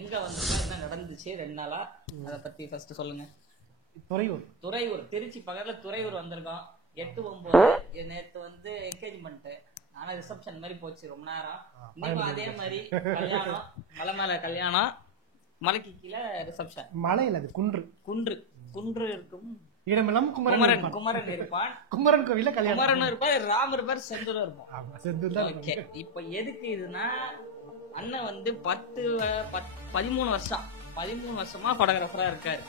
எங்க வந்து என்ன நடந்துச்சு 2 நாளா அத பத்தி ஃபர்ஸ்ட் சொல்லுங்க. துறையூர் திருச்சி பக்கத்துல துறையூர் வந்திருக்கோம். 8-9 நேத்து வந்து என்கேஜ்மெண்ட், ஆனா ரிசப்ஷன் மாதிரி போச்சு ரொம்ப நேரம். இன்னைக்கும் அதே மாதிரி கல்யாணம், மலை மேல கல்யாணம், மலைக்கு கீழே ரிசப்ஷன். மலையில அது குன்று இருக்கும் இடமெல்லாம் குமரன் இருப்பான். குமரன் கோவில கல்யாணம், குமரன் இருப்பார், ராமர் இருப்பார், செந்தூரம் இருப்போம். இப்ப எதுக்கு இதுன்னா, அண்ணன் வந்து 13 வருஷமா போட்டோகிராஃபரா இருக்காரு.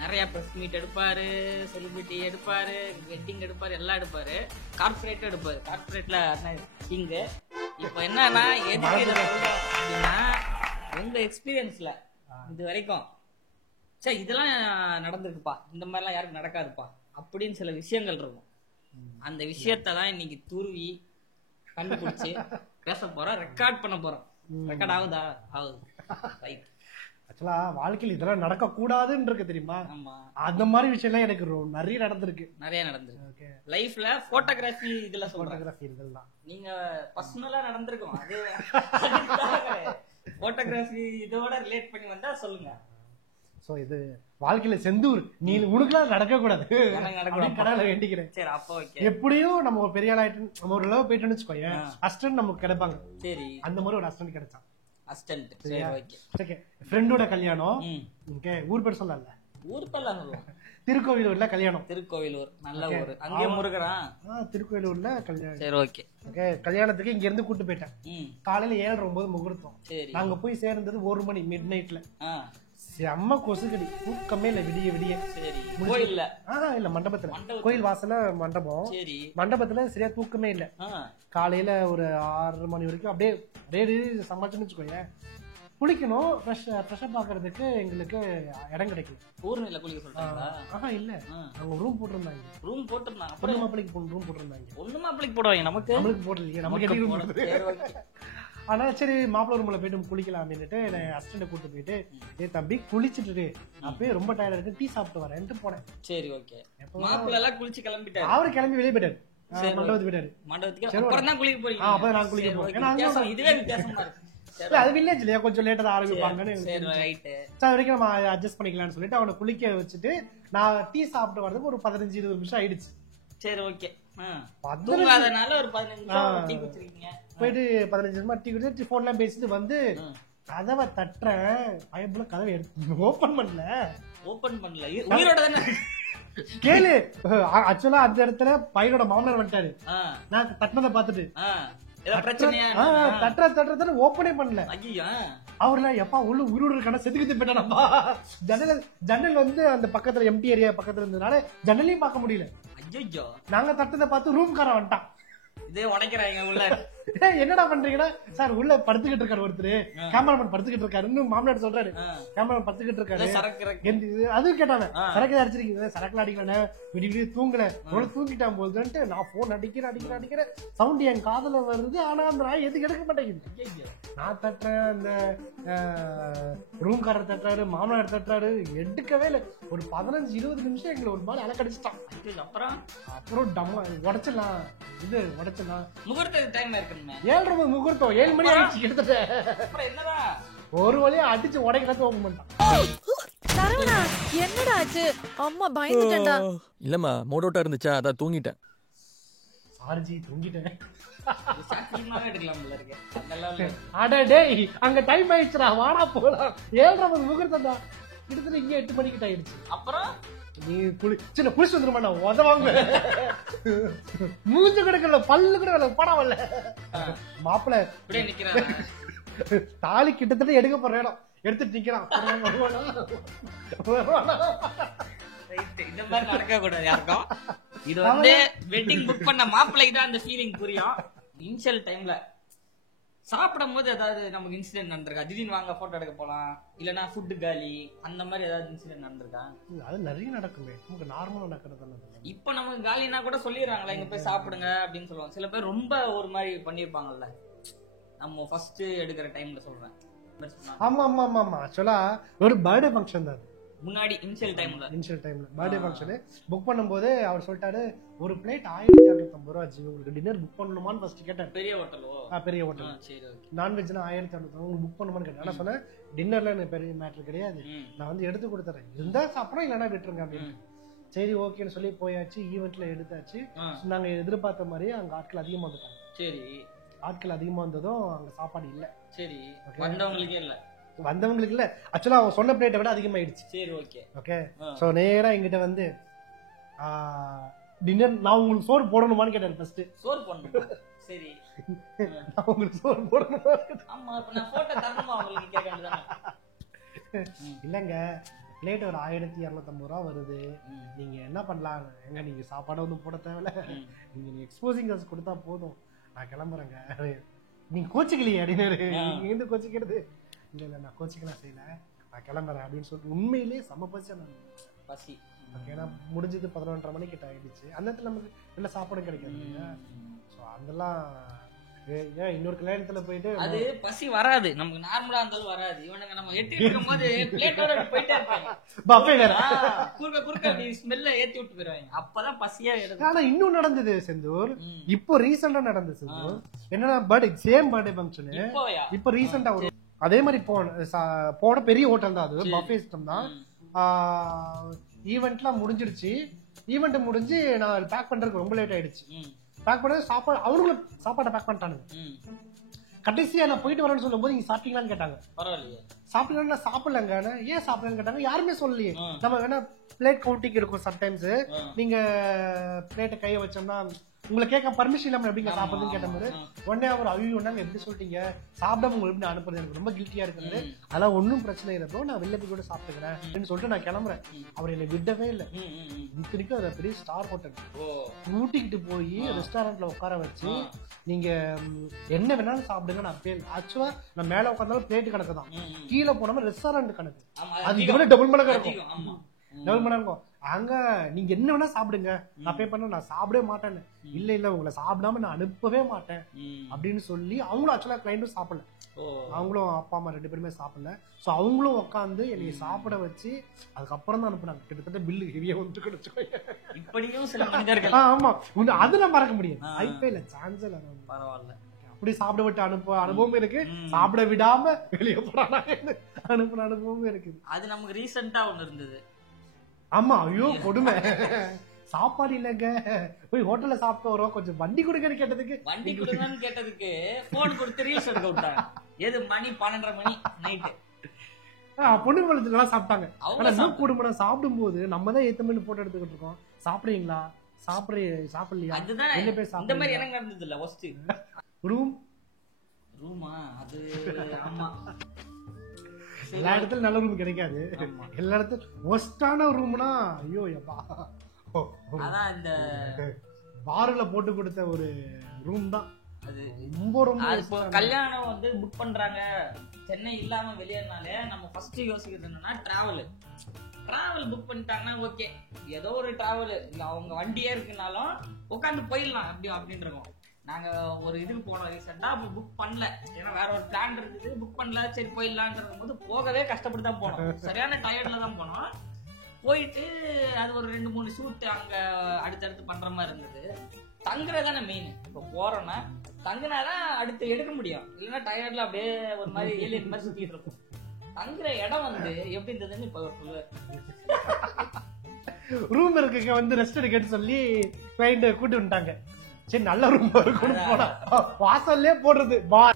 நிறைய பிரஸ் மீட் எடுப்பாரு, செலிபிரிட்டி எடுப்பாரு, வெட்டிங் எடுப்பாரு, எல்லாம் எடுப்பாரு, கார்பரேட் எடுப்பாரு. கார்பரேட்ல கிங். இப்ப என்னன்னா எதுக்கு இது அப்படின்னா, உங்க எக்ஸ்பீரியன்ஸ்ல இது வரைக்கும் சரி இதெல்லாம் நடந்திருக்குப்பா, இந்த மாதிரிலாம் யாருக்கும் நடக்காதுப்பா அப்படின்னு சில விஷயங்கள் இருக்கும். அந்த விஷயத்தான் இன்னைக்கு துருவி கண்டுபிடிச்சு பேச போறோம், ரெக்கார்ட் பண்ண போறோம். ரெக்கார்ட் ஆகுதா? ஆகுது. ரைட். ஆக்சுவலா வாழ்க்கையில் இதெல்லாம் நடக்க கூடாதுன்னு இருக்கு தெரியுமா? அந்த மாதிரி விஷயம் எல்லாம் எனக்கு நிறைய நடந்திருக்கு. லைஃப்ல போட்டோகிராஃபி இதுல போட்டோகிராஃபி இதெல்லாம் நீங்க பர்சனலா நடந்திருக்கும். அது போட்டோகிராஃபி இதோட ரிலேட் பண்ணி வந்தா சொல்லுங்க. சோ இது வாழ்க்கையில செந்தூர், நீ உனக்குலாம் நடக்க கூடாது கடவுளை வேண்டிக்கிறேன். சரி அப்போ ஓகே. எப்படியும் நம்ம ஒரு பெரிய ஆளாயிட்டு நம்ம ஒரு லெவல் போயிட்டோம்னு வச்சுக்கோங்க, அசிஸ்டன்ட் நமக்கு கிடைப்பாங்க. சரி, அந்த மாதிரி ஒரு அசிஸ்டன்ட் கிடைச்சான். அசிஸ்டன்ட் சரி ஓகே. ஓகே, ஃப்ரெண்டோட கல்யாணம். ஓகே, ஊர் பேர் சொல்லல, ஊர் பேர்லாம் சொல்லுவோம். திருக்கோவிலூர்ல கல்யாணம். திருக்கோவிலூர் நல்ல ஊர், அங்கே முருகரா. திருக்கோவிலூர்ல கல்யாணம். சரி ஓகே. ஓகே, கல்யாணத்துக்கு இங்க இருந்து கூட்டு போயிட்டேன். காலையில 7:09 முகூர்த்தம். நாங்க போய் சேர்ந்தது 1 மணி மிட் நைட்ல. செம்ம கொசுக்கடி, தூக்கமே இல்ல விடிய விடிய. கோயில்ல இல்ல மண்டபத்துல, கோயில் வாசல மண்டபம். மண்டபத்துல சரியா தூக்கமே இல்ல. காலையில ஒரு 6 மணி வரைக்கும் அப்படியே சமாளிச்சுன்னு வச்சுக்கோங்க. குளிக்கணும், ஃப்ரெஷ்ஷா பாக்குறதுக்கு எங்களுக்கு இடம் கிடைக்கல. ஊர்ல குளிக்க சொல்றாங்க. இல்ல, அவங்க ரூம் போட்டிருந்தாங்க. பொண்ணு மாப்பிளைக்கு ரூம் போட்டிருந்தாங்க. பொண்ணு மாப்பிளைக்கு போடுவாங்க, நம்மளுக்கு போடலையே. நமக்கு ஆனா சரி மாப்பிள்ள ரூம்ல போயிட்டு குளிக்கலாம் அப்படின்னுட்டு அசிஸ்டன்ட் கூட்டு போயிட்டு, ஏ தம்பி குளிச்சுட்டு அப்பயே ரொம்ப டயர்டா இருக்கு, டீ சாப்பிட்டு வரேன்ட்டு போனேன். சரி ஓகே. மாப்பிள்ள எல்லாம் குளிச்சு கிளம்பிட்டாரு. அவரு கிளம்பி வெளியே போயிட்டாரு, மண்டபத்துக்கு போயிட்டாரு. மண்டபத்துக்கு அப்புறம் தான் குளிக்க போறீங்க? அப்பதான் நான் குளிக்க போறேன். இதுவே வித்தியாசமா இருக்கு. அது வில்லேஜ் இல்லையா, கொஞ்சம் லேட்டா தான் ஆரம்பிப்பாங்கன்னு வரைக்கும் நம்ம அட்ஜஸ்ட் பண்ணிக்கலாம்னு சொல்லிட்டு அவனை குளிக்க வச்சுட்டு நான் டீ சாப்பிட்டு வரதுக்கு ஒரு 15-20 நிமிஷம் ஆயிடுச்சு. சரி ஓகே. தூங்காதனால ஒரு 15 நிமிஷம் டீ குடிச்சிருக்கீங்க. போயிட்டு 15 நிமிஷமா டீ குடிச்சு போன் எல்லாம் பேசிட்டு வந்து கதவை தட்டுறேன். பயப்புல கதவை ஓபன் பண்ணல. உயிரோட தானே கேளு. ஆக்சுவலா அந்த இடத்துல பையனோட மாமனார் வந்துட்டாரு. நான் தட்டினதை பாத்துட்டு தட்டுற ஓப்பனே பண்ணல. அவர்ல எப்பா உள்ள உருடு கண செதுக்கிட்டு போயிட்டானப்பா. ஜன்னல் வந்து அந்த பக்கத்துல எம்டி ஏரியா பக்கத்துல இருந்ததுனால ஜன்னலையும் பார்க்க முடியல. நாங்க தட்டத்தை பார்த்து ரூம்காரன் வந்துட்டான். இதே உடைக்கிறாங்க உள்ள. என்னடா பண்றீங்கன்னா, சார் உள்ள படுத்துக்கிட்டு இருக்காரு ஒருத்தர், கேமராமேன் படுத்துக்கிட்டு இருக்காரு. மாமனார் சொல்றாரு, கேமராமேன் படுத்துக்கிட்டு இருக்காரு. அதுவும் கேட்டாங்க, சரக்கு அடிச்சிருக்கீங்க. சரக்குல அடிக்கல, விடிய தூங்கல, தூங்கிட்டான் போதுன்ட்டு நான் போன் அடிக்கிறேன். சவுண்ட் என் காதுல வருது. ஆனா அந்த நாய் எதுக்கு எடுக்க மாட்டேங்குது. நான் தட்டுறேன், அந்த ரூம்காரர் தட்டுறாரு, மாமனார் தட்டுறாரு, எடுக்கவே இல்லை. ஒரு 15-20 நிமிஷம் எங்களை ஒரு மாதிரி அலக்கடிச்சிட்டான். அப்புறம் டம்மா உடைச்சிடலாம், இது உடைச்சிடலாம். முகூர்த்த டைம் இருக்குங்க, 7:30 முகூர்த்தம். 7 மணி ஆயிடுச்சு கிட்டத்தட்ட. ஒரு வழியா அடிச்சு உடைக்கல தூங்க மாட்டான். சரவணா என்னடா ஆச்சு? அம்மா பயந்துட்டேன்டா. இல்லம்மா மூடோட்டா இருந்துச்சா, அதான் தூங்கிட்டேன். சார்ஜி தூங்கிட்டேன். அட டேய், அங்க டைம் ஆயிடுச்சுடா, வாடா போலாம். 7:30 முகூர்த்தம் தான், கிட்டத்தட்ட இங்க 8 மணிக்கு ஆயிடுச்சு. அப்புறம் நீ சின்ன குளிச்சு வந்துருமாடா, உதவாங்க. மூஞ்சு கிடக்கல, பல்லு கூட படம் மாப்பிள்ள தாலி கிட்டத்தட்ட எடுக்க போற இடம் எடுத்துட்டு நிக்கிறான். இந்த மாதிரி நடக்க கூடாது யாருக்கும். இது வந்து வெட்டிங் புக் பண்ண மாப்பிள்ளைக்கு தான் அந்த ஃபீலிங் புரியும். இனிஷியல் டைம்ல சாப்பிடும் போது ஏதாவது நமக்கு இன்சிடென்ட் நடந்திருக்கா? திடீர்னு வாங்க போட்டோ எடுக்க போலாம், இல்லனா ஃபுட் காலி, அந்த மாதிரி ஏதாவது இன்சிடென்ட் நடந்திருக்கா? அது நிறைய நடக்குமே, நமக்கு நார்மலா நடக்கிறது. இப்ப நமக்கு காலினா கூட சொல்லிடுறாங்களா, இங்க போய் சாப்பிடுங்க அப்படின்னு சொல்லுவாங்க. சில பேர் ரொம்ப ஒரு மாதிரி பண்ணிருப்பாங்கல்ல, நம்ம ஃபர்ஸ்ட் எடுக்கிற டைம்ல சொல்றேன். ஆமா ஆமா ஆமா ஆமா. ஆக்சுவலா ஒரு பர்த்டே ஃபங்க்ஷன் தான். முன்னாடி இனிஷியல் டைம்ல பர்த்டே ஃபங்க்ஷன் புக் பண்ணும்போது அவர் சொல்லிட்டாரு ஒரு பிளேட் 1250 ரூபா ஆச்சு, உங்களுக்கு டின்னர் புக் பண்ணணுமான்னு ஃபர்ஸ்ட் கேட்டேன். பெரிய ஹோட்டலோ? பெரிய ஹோட்டல். சரி ஓகே. நான்வெஜ்னா 1250 உங்களுக்கு புக் பண்ணுமான்னு கேட்டேன். நான் சொன்னேன் டின்னர்ல எனக்கு பெரிய மேட்டர் கிடையாது, நான் வந்து எடுத்து கொடுத்துறேன், இருந்தா சாப்பிட்றோம் இல்லைன்னா விட்டுருங்க அப்படின்னு. சரி ஓகேன்னு சொல்லி போயாச்சு, ஈவெண்ட்ல எடுத்தாச்சு. நாங்க எதிர்பார்த்த மாதிரியே அங்க ஆட்கள் அதிகமா வந்துட்டாங்க. சரி, ஆட்கள் அதிகமா வந்ததும் அங்க சாப்பாடு இல்ல. சரி, வந்தவங்களுக்கு இல்ல, ஆக்சுவலா அவங்க சொன்ன பிளேட்டை விட அதிகமாயிடுச்சு. சரி ஓகே ஓகே. சோ நேரா எங்கிட்ட வந்து டின்னர் நான் உங்களுக்கு சோறு போடணுமான்னு கேட்டாரு. ஃபர்ஸ்ட் சோறு போடணும். சரி, நான் உங்களுக்கு சோறு போடணுமா? ஆமா, அப்ப நான் போட்டோ தரணுமா உங்களுக்கு கேட்கறதுதானே? இல்லங்க, பிளேட் ஒரு 1250 ரூபா வருது, நீங்க என்ன பண்ணலாம்? எங்க நீங்க சாப்பாடு வந்து போட தேவையில்ல, நீங்க எக்ஸ்போசிங் காசு கொடுத்தா போதும், நான் கிளம்புறேங்க. நீங்க கோச்சிக்கலையே அப்படின்னாரு. நீங்க எந்த கோச்சிக்கிறது? இல்ல இல்ல நான் கோச்சிக்கலாம் செய்யல, நான் கிளம்புறேன் அப்படின்னு சொல்லிட்டு உண்மையிலேயே செம்ம பசி. ஏன்னா முடிஞ்சது 11:30 மணிக்கு கிட்ட ஆயிடுச்சு. அந்த இடத்துல நமக்கு நல்ல சாப்பாடு கிடைக்காது. அதெல்லாம் இன்னொரு கல்யாணத்துல போயிட்டு அது பசி வராது, நமக்கு நார்மலா இருந்தாலும் வராது. இவனுங்க நம்ம எட்டி இருக்கும் போது பிளேட்டோட போயிட்டே இருப்பாங்க, பஃபேல குறுக்க நீ ஸ்மெல்ல ஏத்தி விட்டு போயிடுவாங்க, அப்பதான் பசியா எடுக்கும். ஆனா இன்னும் நடந்தது செந்தூர், இப்போ ரீசெண்டா நடந்தது செந்தூர். என்னன்னா பர்த்டே சேம் பர்த்டே ஃபங்க்ஷன் இப்போ ரீசெண்டா ஒரு அதே மாதிரி போன பெரிய ஹோட்டல் தான், அது பஃபே சிஸ்டம் தான். ஈவெண்ட்லாம் முடிஞ்சிருச்சு. ஈவெண்ட் முடிஞ்சு நான் பேக் பண்றதுக்கு ரொம்ப லேட் ஆயிடுச்சு. பேக் பண்ண சாப்பாடு அவங்களும் சாப்பாட்டை பேக் பண்ணிட்டானுங்க. கடைசியா நான் போயிட்டு வரேன்னு சொல்லும் போது நீங்க சாப்பிட்டீங்களான்னு கேட்டாங்க. பரவாயில்லையே, சாப்பிட்டீங்களா? சாப்பிடலங்க. ஏன் சாப்பிடலன்னு கேட்டாங்க. யாருமே சொல்லலையே. நம்ம வேணா பிளேட் கவுண்டிங் இருக்கும் சம்டைம்ஸ், நீங்க பிளேட்டை கையை வச்சோம்னா உங்களை கேட்க பர்மிஷன் இல்லாம எப்படிங்க சாப்பிடுறதுன்னு கேட்டபோது உடனே அவர் ஐயோ நாங்க எப்படி சொல்லிட்டீங்க, சாப்பிடாம உங்களுக்கு எப்படி அனுப்புறது, எனக்கு ரொம்ப கில்ட்டியா இருக்குது, அதெல்லாம் ஒன்னும் பிரச்சனை இல்லை, நான் வெளில போய் கூட சாப்பிட்டுக்கிறேன் அப்படின்னு சொல்லிட்டு நான் கிளம்புறேன். அவர் என்னை விடவே இல்லை. இத்தனைக்கும் அதை பெரிய ஸ்டார் ஹோட்டல் ஊட்டிக்கிட்டு போய் ரெஸ்டாரண்ட்ல உட்கார வச்சு நீங்க என்ன வேணாலும் சாப்பிடுங்க. நான் ஆக்சுவலா நான் மேல உட்கார்ந்தாலும் பிளேட் கணக்கு தான், கீழே போனோம்னா ரெஸ்டாரண்ட் கணக்கு, அது டபுள் மடங்கு இருக்கும். டபுள் மடங்கு இருக்கும். அங்க நீங்க என்ன வேணா சாப்பிடுங்க, நான் பே பண்ண, நான் சாப்பிடவே மாட்டேன்னு. இல்ல இல்ல உங்களை சாப்பிடாம நான் அனுப்பவே மாட்டேன் அப்படின்னு சொல்லி அவங்களும் ஆக்சுவலா கிளைண்டும் சாப்பிடல, அவங்களும் அப்பா அம்மா 2 பேருமே சாப்பிடல. சோ அவங்களும் உட்காந்து என்னைய சாப்பிட வச்சு அதுக்கப்புறம் தான் அனுப்புனாங்க. கிட்டத்தட்ட பில்லு ஹெவியா வந்து கிடைச்சு. இப்படியும் சில மனிதர்கள் ஆமா அது நான் மறக்க முடியும். ஐபிஎல்ல சான்ஸ் இல்ல. பரவாயில்ல, அப்படி சாப்பிட விட்டு அனுபவம் இருக்கு, சாப்பிட விடாம வெளியே போறானா அனுப்புன அனுபவம் இருக்கு. அது நமக்கு ரீசெண்டா ஒண்ணு இருந்தது. ஆமா, ஐயோ கொடுமை. சாப்பாடு இல்லங்க, போய் ஹோட்டல்ல சாப்பிட்டு வரோம், கொஞ்சம் வண்டி கொடுங்கன்னு கேட்டதுக்கு போன் கொடுத்து ரீல்ஸ் எடுக்க விட்டாங்க. எது மணி 12:30 மணி நைட்டு. பொண்ணு குழந்தைலாம் சாப்பிட்டாங்க. ஆனா குடும்பம் சாப்பிடும் போது நம்ம தான் ஏத்த மாதிரி போட்டோ எடுத்துக்கிட்டு இருக்கோம். சாப்பிடுறீங்களா, சாப்பிடலையா, அதுதான் இந்த மாதிரி எனக்கு நடந்தது இல்ல. ஃபர்ஸ்ட் ரூமா அது ஆமா எல்லா இடத்துலயும் நல்ல ரூம் கிடைக்காது. எல்லா இடத்துலயும் ஒஸ்டான ரூம்னா ஐயோ எப்பா, அதான் இந்த பார்ல போட்டு கொடுத்த ஒரு ரூம் தான் அது. ரொம்ப ரொம்ப கல்யாணம் வந்து புக் பண்றாங்க சென்னை இல்லாம வெளியேனாலே நம்ம ஃபர்ஸ்ட் யோசிக்கிறது என்னன்னா டிராவல் புக் பண்ணிட்டாங்கன்னா ஓகே, ஏதோ ஒரு டிராவல் அவங்க வண்டியே இருக்குனாலும் உட்காந்து போயிடலாம் அப்படின்ற இருக்கும். நாங்க ஒரு இதுக்கு போனோம் ரீசெண்டா, புக் பண்ணல, ஏன்னா வேற ஒரு பிளான் இருக்குது, புக் பண்ணல, சரி போயிடலான்ற போது போகவே கஷ்டப்பட்டு தான் போனோம். சரியான டயர்ட்ல தான் போனோம். போயிட்டு அது ஒரு 2-3 ஷூட் அங்க அடுத்தடுத்து பண்ற மாதிரி இருந்தது. தங்குறதானே மெயின். இப்போ போறோம்னா தங்குனாதான் அடுத்து எடுக்க முடியும், இல்லைன்னா டயர்ட்ல அப்படியே ஒரு மாதிரி ஏலியன் மாதிரி சுத்திட்டு இருக்கும். தங்குற இடம் வந்து எப்படி இருந்ததுன்னு இப்ப ரூம் இருக்குங்க வந்து ரெஸ்ட் எடுக்கன்னு சொல்லி கிளைண்ட் கூட்டி வந்துட்டாங்க. சரி நல்ல ரூம் இருக்கும்னு போனா வாசல்லே போடுறது பார்ல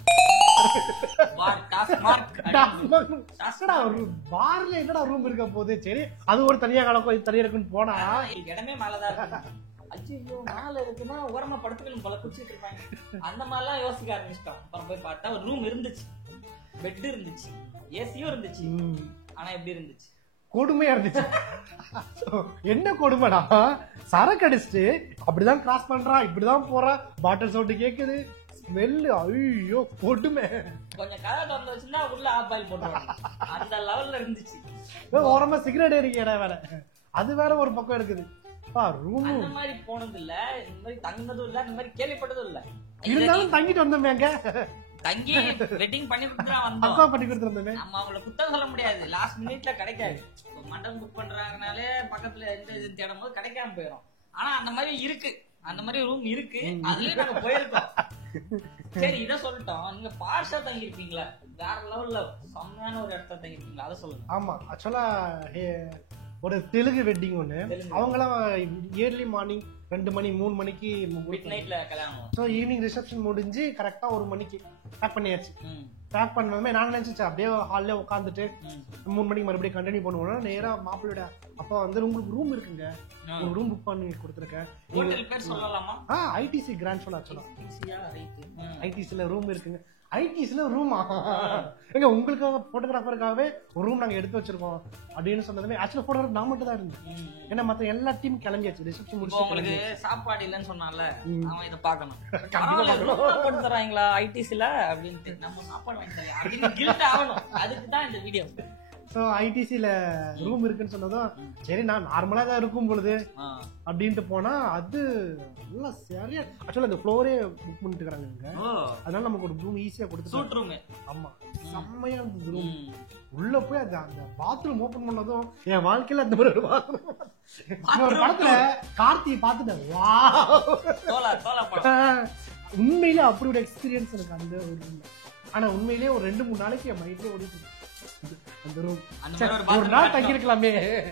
என்னடா ரூம் இருக்க போகுது, சரி அது ஒரு தனியா கலக்கும் தனியா இருக்குன்னு போனா இடமே மேலதான் இருக்கு. ஐயோ மேல இருக்குன்னா ஓரமா படுத்துக்கணும் போல குடிச்சிட்டு இருப்பாங்க, அந்த மாதிரிலாம் யோசிக்க ஆரம்பிச்சிட்டோம். அப்புறம் போய் பார்த்தா ஒரு ரூம் இருந்துச்சு, பெட் இருந்துச்சு, ஏசியும் இருந்துச்சு. ஆனா எப்படி இருந்துச்சு, கொடுமையா இருந்துச்சு. என்ன கொடுமைடா, சரக்கு அடிச்சுட்டு அப்படிதான் கிராஸ் பண்றான், இப்படிதான் போறான், பாட்டில் சவுண்ட் கேக்குது, ஸ்மெல்லு, ஐயோ கொடுமை. கொஞ்சம் கதை திறந்து வச்சுன்னா உள்ள ஆப்பாயில் போட்டுருவாங்க, அந்த லெவல்ல இருந்துச்சு. ஓரமா சிகரெட் எரிக்கிற வேலை அது வேற ஒரு பக்கம் இருக்குது. அந்த மாதிரி போனது இல்ல, இந்த மாதிரி தங்கினதும் இல்ல, இந்த மாதிரி கேள்விப்பட்டதும் இல்ல. இருந்தாலும் தங்கிட்டு வந்தோமேங்க. தங்கி வெட்டிங் பண்ணி கொடுத்துட்டு வந்தோம். அக்கா பண்ணி கொடுத்துருந்தேன். நம்ம அவங்கள குத்தம் சொல்ல முடியாது. லாஸ்ட் மினிட்ல கிடைக்காது. மண்டபம் புக் பண்றாங்கனாலே பக்கத்துல எந்த இது தேடும் போது கிடைக்காம போயிடும். ஆனா அந்த மாதிரி இருக்கு, அந்த மாதிரி ரூம் இருக்கு. அதுலயே நாங்க போயிருக்கோம். சரி இத சொல்லிட்டோம். நீங்க பார்ஷா தங்கி இருக்கீங்களா? வேற லெவல்ல செம்மையான ஒரு இடத்துல தங்கி இருக்கீங்களா? அதை சொல்லுங்க. ஆமா, ஆக்சுவலா ஒரு தெலுங்கு வெட்டிங் ஒண்ணு. அவங்களாம் இயர்லி மார்னிங் 2 மணி 3 மணிக்கு மிட் நைட்ல கல்யாணம். ஸோ ஈவினிங் ரிசப்ஷன் முடிஞ்சு கரெக்டா 1 மணிக்கு பேக் பண்ணியாச்சு. பேக் பண்ணதுமே நான் நினைச்சேன் அப்படியே ஹால்ல உட்காந்துட்டு 3 மணிக்கு மறுபடியும் கண்டினியூ பண்ணுவோம். நேரா மாப்பிள்ளையோட அப்பா வந்து உங்களுக்கு ரூம் இருக்குங்க, ஒரு ரூம் புக் பண்ணி கொடுத்துருக்கேன். ஐடிசி கிராண்ட் ஷோல் ஆக்சுவலா ஐடிசில ரூம் இருக்குங்க. ஐடிசில ரூமா எங்க உங்களுக்காக போட்டோகிராஃபருக்காகவே ஒரு ரூம் நாங்க எடுத்து வச்சிருக்கோம் அப்படின்னு சொன்னதுமே ஆக்சுவலா போட்டோகிராஃபர் நான் மட்டும் தான் இருந்தேன். ஏன்னா மத்த எல்லா டீம் கிளம்பியாச்சு. ரிசப்ஷன் முடிச்சு உங்களுக்கு சாப்பாடு இல்லன்னு சொன்னால அவன் இத பார்க்கணும். தராங்களா ஐடிசில அப்படின்ட்டு நம்ம சாப்பாடு வாங்கி தரேன் அப்படின்னு கில்ட் ஆகணும். அதுக்கு தான் இந்த வீடியோ. ஸோ ஐடிசில ரூம் இருக்குன்னு சொன்னதும் சரி நான் நார்மலா தான் இருக்கும் பொழுது அப்படின்ட்டு போனா அது நல்லா சரியா ஆக்சுவலா அந்த ஃப்ளோரே புக் பண்ணிட்டு இருக்காங்க. அதனால நமக்கு ஒரு ரூம் ஈஸியா கொடுத்து. ஆமா, செம்மையா இருந்தது ரூம். உள்ள போய் அந்த பாத்ரூம் ஓபன் பண்ணதும் என் வாழ்க்கையில அந்த ஒரு படத்துல கார்த்தி பாத்துட்டேன். உண்மையிலே அப்படி ஒரு எக்ஸ்பீரியன்ஸ் எனக்கு அந்த ஒரு ரூம்ல. ஆனா உண்மையிலேயே ஒரு 2-3 நாளைக்கு என் மைண்ட்லயே ஓடிட்டு அந்த ரூம் ஒரு நாள் தங்கி இருக்கலாமே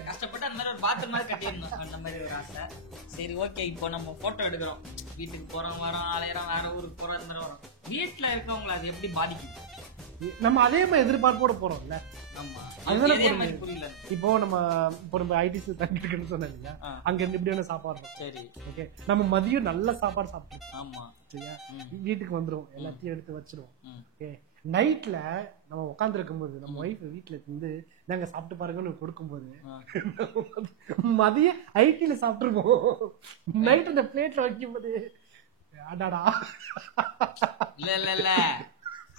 கஷ்டப்பட்டு அந்த மாதிரி ஒரு பாத்ரூம் மாதிரி கட்டியிருந்தோம். அந்த மாதிரி ஒரு ஆசை. சரி ஓகே, இப்போ நம்ம போட்டோ எடுக்கிறோம், வீட்டுக்கு போறோம், வரோம், அலையிறோம், வேற ஊருக்கு போறோம், இந்த மாதிரி வரோம். வீட்டுல இருக்கவங்களை அது எப்படி பாதிக்குது? நம்ம அதே மாதிரி எதிர்பார்ப்போட போறோம்ல. புரியல. இப்போ நம்ம ஐடிசி தங்கி இருக்குன்னு சொன்னேன் இல்லையா, அங்க இருந்து இப்படியான சாப்பாடு. சரி ஓகே, நம்ம மதியம் நல்ல சாப்பாடு சாப்பிடுவோம். ஆமா சரியா, வீட்டுக்கு வந்துருவோம், எல்லாத்தையும் எடுத்து வச்சிருவோம். ஓகே, நைட்ல நம்ம உட்கார்ந்து இருக்கும்போது நம்ம ஒய்ஃப் வீட்டுல இருந்து நாங்க சாப்பிட்டு பாருங்கன்னு கொடுக்கும்போது மதியம் ஐடில சாப்பிட்டுருப்போம். நைட் அந்த பிளேட்ல வைக்கும் போது அடாடா. இல்ல இல்ல இல்ல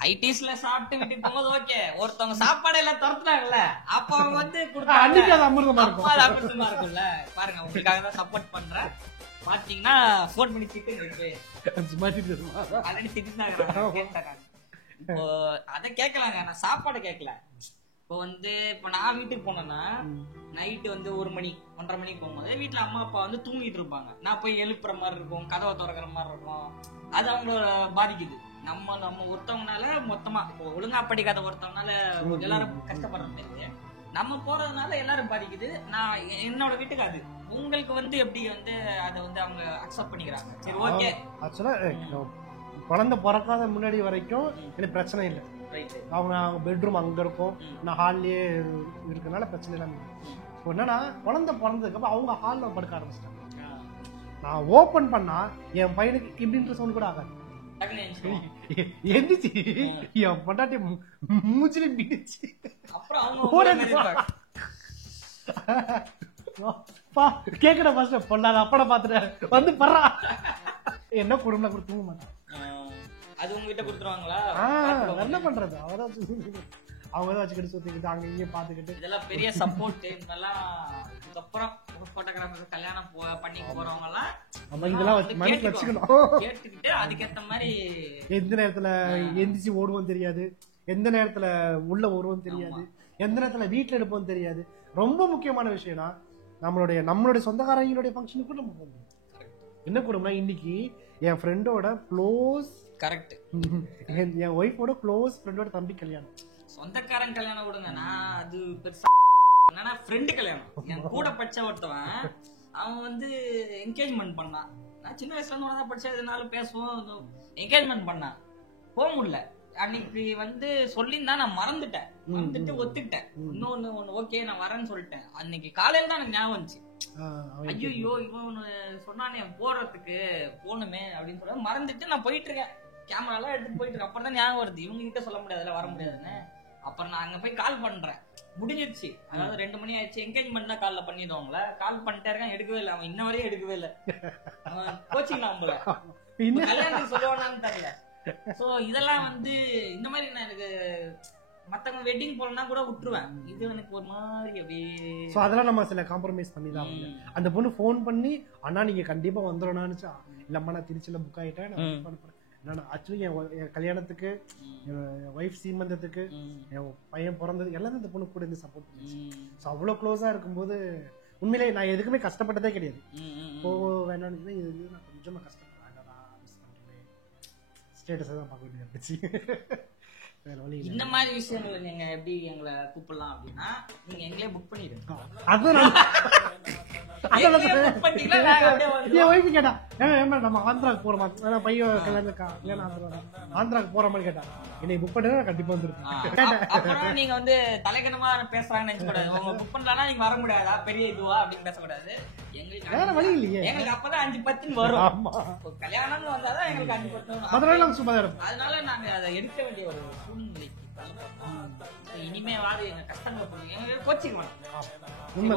ஐடிஸ்ல சாப்பிட்டு வீட்டுக்கு போகும்போது ஓகே, ஒருத்தவங்க சாப்பாடு எல்லாம் துரத்துனாங்கல்ல, அப்ப அவங்க வந்து அன்னைக்கு அது அமிர்தமா இருக்கும். அமிர்தமா இருக்கும்ல. பாருங்க, உங்களுக்காக தான் சப்போர்ட் பண்றேன். பாத்தீங்கன்னா போன் பண்ணி திட்டு ஆல்ரெடி திட்டுனாங்க. இப்போ அத கேட்கலாங்க, நான் சாப்பாடு கேட்கல. இப்போ நான் வீட்டுக்கு போனேன்னா நைட்டு வந்து 1 மணி 1:30 மணிக்கு போகும்போது வீட்டுல அம்மா அப்பா வந்து தூங்கிட்டு இருப்பாங்க. நான் போய் எழுப்புற மாதிரி இருக்கும், கதவை திறக்கிற மாதிரி இருக்கும். அது அவங்கள பாதிக்குது. நம்ம ஒருத்தவங்கனால மொத்தமா இப்போ ஒழுங்கா படிக்காத ஒருத்தவங்கனால எல்லாரும் கஷ்டப்படுறது, நம்ம போறதுனால எல்லாரும் பாதிக்குது. நான் என்னோட வீட்டுக்கு அது உங்களுக்கு வந்து எப்படி வந்து அதை வந்து அவங்க அக்செப்ட் பண்ணிக்கிறாங்க. சரி ஓகே, ஆக்சுவலா குழந்தை பிறக்காத முன்னாடி வரைக்கும் எனக்கு பிரச்சனை இல்லை. அவங்க பெட்ரூம் அங்க இருக்கும், நான் ஹால்லயே இருக்கனால பிரச்சனை இல்லாம. என்னன்னா குழந்தை பிறந்ததுக்கு அப்புறம் அவங்க ஹால்ல படுக்க ஆரம்பிச்சிட்டாங்க. நான் ஓபன் பண்ணா என் பையனுக்கு இப்படின்ற சவுண்ட் கூட ஆகாது. எந்திரிச்சு என் பொண்டாட்டி மூச்சிலே பிடிச்சு கேக்குற ஃபர்ஸ்ட் பொண்ணாத அப்பட பாத்துட்டேன் வந்து பர்றா. என்ன குடும்பம் கூட தூங்க மாட்டான். அது உங்க கிட்ட கொடுத்துருவாங்களா? என்ன பண்றது, அவதான் அவங்கதான் வச்சுக்கிட்டு சுத்திக்கிட்டு அங்க இங்கேயும் பாத்துக்கிட்டு. இதெல்லாம் பெரிய சப்போர்ட். இதெல்லாம் இதுக்கப்புறம் போட்டோகிராஃபர் கல்யாணம் பண்ணி போறவங்க எல்லாம் இதெல்லாம் மனசுல வச்சுக்கணும். கேட்டுக்கிட்டு அதுக்கேத்த மாதிரி எந்த நேரத்துல எந்திரிச்சு ஓடுவோம் தெரியாது, எந்த நேரத்துல உள்ள வருவோம் தெரியாது, எந்த நேரத்துல வீட்டுல எடுப்போம் தெரியாது. ரொம்ப முக்கியமான விஷயம்னா நம்மளுடைய சொந்தக்காரங்களுடைய ஃபங்க்ஷனுக்கு நம்ம போக முடியும். என்ன கொடுமை, இன்னைக்கு என் ஃப்ரெண்டோட க்ளோஸ் கரெக்ட் என் ஒய்ஃபோட க்ளோஸ் ஃப்ரெண்டோட தம்பி கல்யாணம். சொந்தக்காரன் கல்யாணம் விடுங்கன்னா அது பெருசா என்னன்னா ஃப்ரெண்டு கல்யாணம். என் கூட படிச்ச ஒருத்தவன் அவன் வந்து என்கேஜ்மெண்ட் பண்ணான். நான் சின்ன வயசுல இருந்து தான் படிச்சேன், எதுனாலும் பேசுவோம். என்கேஜ்மெண்ட் பண்ணான், போக முடியல. அன்னைக்கு வந்து சொல்லியிருந்தா நான் மறந்துட்டேன், வந்துட்டு ஒத்துக்கிட்டேன். இன்னொன்னு ஓகே நான் வரேன்னு சொல்லிட்டேன். அன்னைக்கு காலையில தான் எனக்கு ஞாபகம் வந்துச்சு, ஐயோ இவன் சொன்னானே போறதுக்கு போகணுமே அப்படின்னு சொல்ல மறந்துட்டு நான் போயிட்டு இருக்கேன். கேமரா எல்லாம் எடுத்துட்டு போயிட்டு இருக்கேன். அப்புறம் தான் ஞாபகம் வருது, இவங்க கிட்ட சொல்ல முடியாதுல, வர முடியாதுன்னு. அப்புறம் நான் அங்க போய் கால் பண்றேன், முடிஞ்சிருச்சு. அதாவது 2 மணி ஆயிடுச்சு. என்கேஜ்மெண்ட் தான் கால்ல பண்ணிடுவாங்கள, கால் பண்ணிட்டே இருக்கான், எடுக்கவே இல்லை. அவன் இன்ன வரையும் எடுக்கவே இல்லை. கோச்சிங் நம்மள கல்யாணத்துக்கு சொல்லுவானான்னு தெரியல. சோ இதெல்லாம் வந்து இந்த மாதிரி நான் எனக்கு மத்தவங்க வெட்டிங் போனா கூட விட்டுருவேன். இது எனக்கு ஒரு மாதிரி அப்படியே அதெல்லாம் நம்ம சில காம்ப்ரமைஸ் பண்ணிதான். அந்த பொண்ணு போன் பண்ணி அண்ணா நீங்க கண்டிப்பா வந்துடணும்னுச்சா, இல்லம்மா நான் திருச்சியில புக் ஆயிட்டேன், என்னன்னா ஆக்சுவலி என் கல்யாணத்துக்கு என் ஒய்ஃப் சீமந்தத்துக்கு என் பையன் பிறந்தது எல்லாமே இந்த பொண்ணு கூட இருந்து சப்போர்ட் பண்ணிச்சு. ஸோ அவ்வளோ க்ளோஸா இருக்கும்போது உண்மையிலே நான் எதுக்குமே கஷ்டப்பட்டதே கிடையாது. வேணான்னு இது நான் கொஞ்சமா கஷ்டப்பட்டேன், ஸ்டேட்டஸை தான் பார்க்க வேண்டியது இருந்துச்சு. வேற வழி இல்லை. இந்த மாதிரி விஷயங்கள் நீங்க எப்படி எங்களை கூப்பிடலாம் அப்படின்னா நீங்க எங்களே புக் பண்ணிடுங்க. அதுதான் கேட்டா நம்ம ஆந்திராக்கு போறோமா, பையன் கல்யாணம் ஆந்திராக்கு போற மாதிரி கேட்டா என்னை புக் பண்ணா கண்டிப்பா வந்துருக்கேன். அப்புறம் நீங்க வந்து தலைகணமா பேசுறாங்கன்னு நினைச்சு கூடாது. உங்க புக் பண்ணலாம் நீங்க வர முடியாதா பெரிய இதுவா அப்படின்னு பேசக்கூடாது. எங்களுக்கு வேற வழி இல்லையே. எங்களுக்கு அப்பதான் 5-10 வரும். கல்யாணம்னு வந்தாதான் எங்களுக்கு 5-10 வரும். அதனால நாங்க அதை எடுக்க வேண்டிய ஒரு சூழ்நிலைக்கு இனிமே வாது எங்க கஷ்டங்களை போடுங்க, எங்க கோச்சிக்குவாங்க.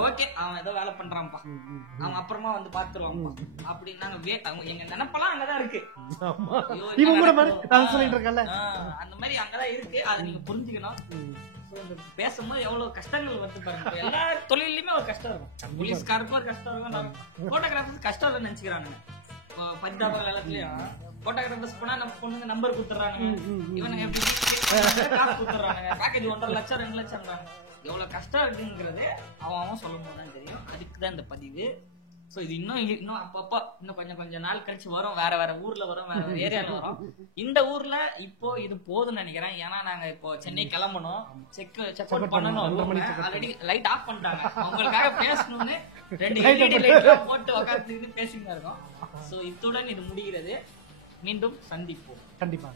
ஓகே அவன் ஏதோ வேலை பண்றான்ப்பா, அவங்க அப்புறமா வந்து பாத்துருவாங்க அப்படின்னு நாங்க எங்க நினைப்பெல்லாம் அங்கதான் இருக்கு. அந்த மாதிரி அங்கதான் இருக்கு. அதை நீங்க புரிஞ்சுக்கணும். பேசும்போது எவ்வளவு கஷ்டங்கள் வந்து பாருங்க. எல்லா தொழிலையுமே ஒரு கஷ்டம் இருக்கும். போலீஸ்காருக்கும் ஒரு கஷ்டம் இருக்கும், போட்டோகிராஃபர்ஸ் கஷ்டம் இல்லைன்னு நினைச்சுக்கிறாங்க. பரிதாபங்கள் எல்லாத்துலயும் போட்டோகிராஃபர்ஸ் போனா நம்ம பொண்ணுங்க நம்பர் குடுத்துறாங்க, இவனுங்க எப்படி குடுத்துறாங்க, பேக்கேஜ் 1.5 லட்சம் 2 லட்சம். எவ்வளவு கஷ்டம் இருக்குங்கிறது அவன் சொல்லும் போதுதான் தெரியும். அதுக்குதான் இந்த பதிவு. சோ இது இன்னும் அப்பப்போ இன்னும் கொஞ்சம் நாள் கழிச்சு வரும். வேற ஊர்ல வரும், வேற ஏரியால வரும். இந்த ஊர்ல இப்போ இது போதும்னு நினைக்கிறேன். ஏன்னா நாங்க இப்போ சென்னை கிளம்பணும், செக் அவுட் பண்ணணும். ஆல்ரெடி லைட் ஆஃப் பண்ணிட்டாங்க. அவங்களுக்காக பேசணும்னு 2 LED லைட் போட்டு உட்காந்து பேசிட்டு இருக்கோம். சோ இத்துடன் இது முடிகிறது. மீண்டும் சந்திப்போம் கண்டிப்பா.